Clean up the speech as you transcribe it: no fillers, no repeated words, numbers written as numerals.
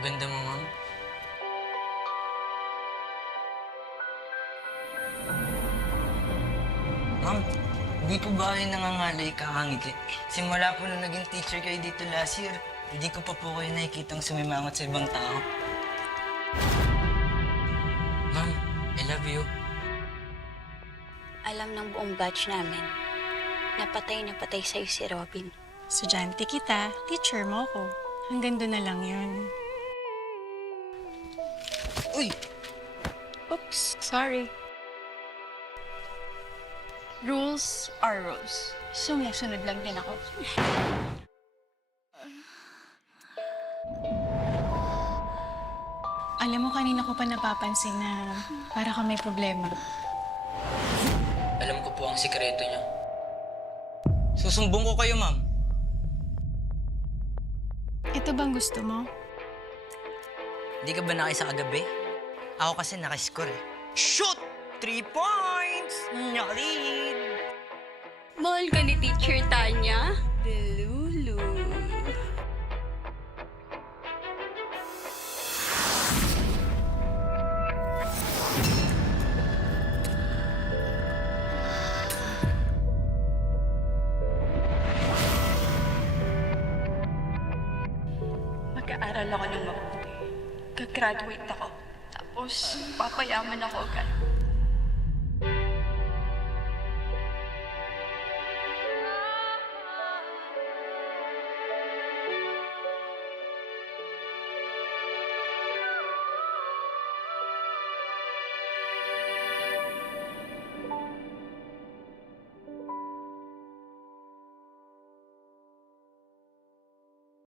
Ang ganda mo, ma'am. Ma'am, hindi ko ba kayo nangangalay kakangiti? Simula po nung naging teacher kayo dito last year, hindi ko pa po kayo nakikitang sumimangot sa ibang tao. Ma'am, I love you. Alam ng buong batch namin, napatay na patay sa'yo si Robin. Estudyante kita, teacher mo ko. Hanggang doon na lang yun. Uy! Oops, sorry. Rules are rules. Sumusunod lang din ako. Alam mo, kanina ko pa napapansin na para kang may problema. Alam ko po ang sikreto niya. Susumbong ko kayo, ma'am. Ito bang gusto mo? Hindi ka ba nakisa kagabi? Ako kasi nakascore eh. Shoot! 3 points! Nakalid! Mahal ka ni Teacher Tanya? Lulu. Mag-aaral ako ng mabuti. Gagraduate ako. Tapos, papayaman ako agad.